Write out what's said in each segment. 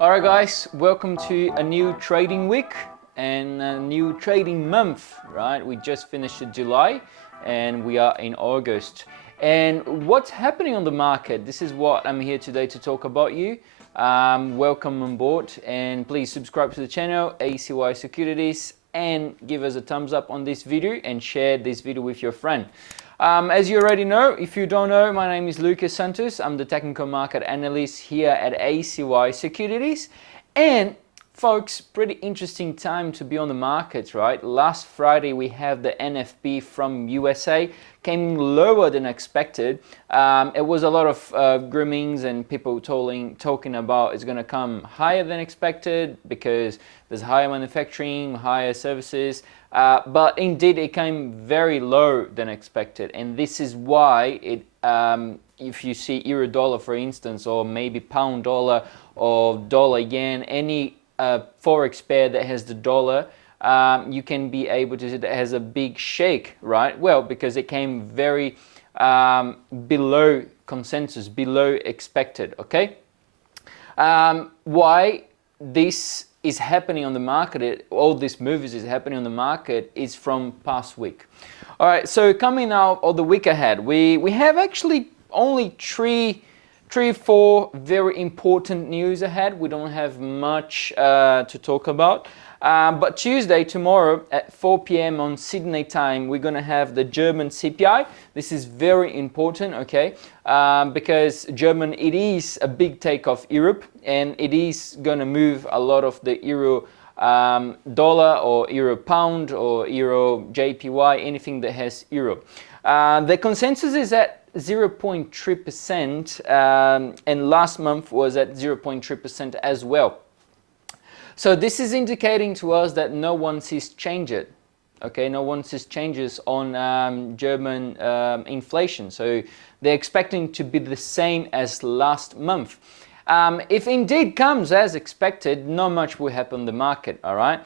Alright guys, welcome to a new trading week and a new trading month, right? We just finished July and we are in August. And what's happening on the market? This is what I'm here today to talk about you. Welcome on board and please subscribe to the channel, ACY Securities, and give us a thumbs up on this video and share this video with your friend. As you already know, if you don't know, my name is Luca Santos. I'm the Technical Market Analyst here at ACY Securities. And folks, pretty interesting time to be on the market, right? Last Friday we have the NFP from USA, came lower than expected. It was a lot of groomings and people talking about it's going to come higher than expected because there's higher manufacturing, higher services. But indeed it came very low than expected, and this is why it if you see euro dollar for instance, or maybe pound dollar or dollar yen, any forex pair that has the dollar, you can be able to see that it has a big shake, right? Well, because it came very below consensus, below expected. Okay, why this is happening on the market, all these moves is happening on the market, is from past week. All right, so coming out of the week ahead, we have actually only three, four very important news ahead. We don't have much to talk about. But Tuesday, tomorrow at 4 p.m. on Sydney time, we're going to have the German CPI. This is very important, okay, because German, it is a big take of Europe, and it is going to move a lot of the euro dollar or euro pound or euro JPY, anything that has euro. The consensus is at 0.3%, and last month was at 0.3% as well. So this is indicating to us that no one sees changes, okay? No one sees changes on German inflation. So they're expecting to be the same as last month. If indeed comes as expected, not much will happen in the market, all right?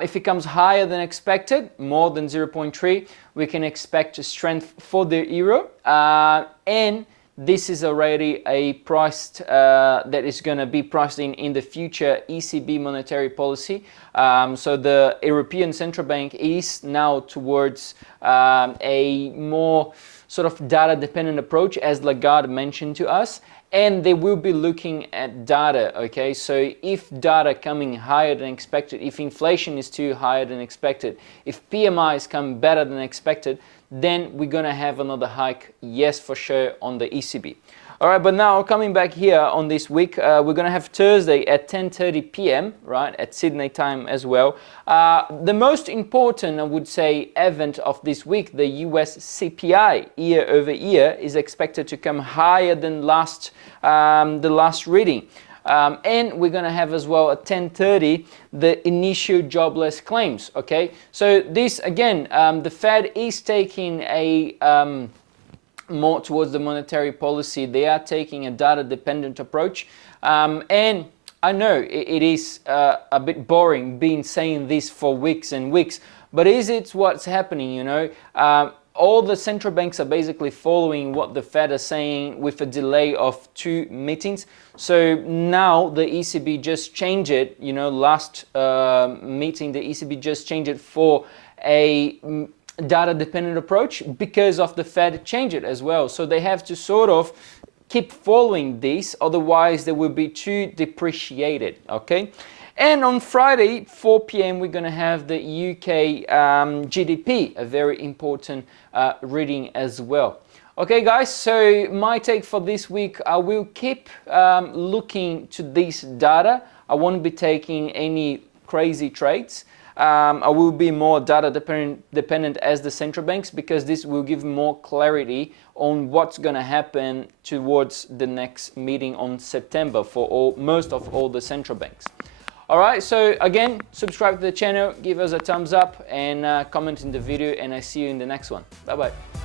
If it comes higher than expected, more than 0.3, we can expect strength for the euro, and this is already a price that is going to be priced in the future ECB monetary policy. So the European Central Bank is now towards a more sort of data-dependent approach, as Lagarde mentioned to us, and they will be looking at data, okay? So if data coming higher than expected, if inflation is too higher than expected, if PMIs come better than expected, then we're going to have another hike, yes, for sure, on the ECB. All right, but now coming back here on this week, we're going to have Thursday at 10:30 p.m., right, at Sydney time as well. The most important, I would say, event of this week, the US CPI year over year, is expected to come higher than the last reading. And we're going to have as well at 10:30 the initial jobless claims, okay? So this, again, the Fed is taking a more towards the monetary policy. They are taking a data-dependent approach. And I know it is a bit boring saying this for weeks and weeks, but is it what's happening, you know? All the central banks are basically following what the Fed is saying with a delay of 2 meetings. So now the ECB just changed it, you know, last meeting the ECB just changed it for a data-dependent approach because of the Fed change it as well. So they have to sort of keep following this, otherwise they will be too depreciated, okay? And on Friday, 4 p.m., we're going to have the UK GDP, a very important reading as well. Okay, guys, so my take for this week, I will keep looking to this data. I won't be taking any crazy trades. I will be more data dependent as the central banks, because this will give more clarity on what's going to happen towards the next meeting on September for most of all the central banks. All right, so again, subscribe to the channel, give us a thumbs up, and comment in the video, and I see you in the next one. Bye-bye.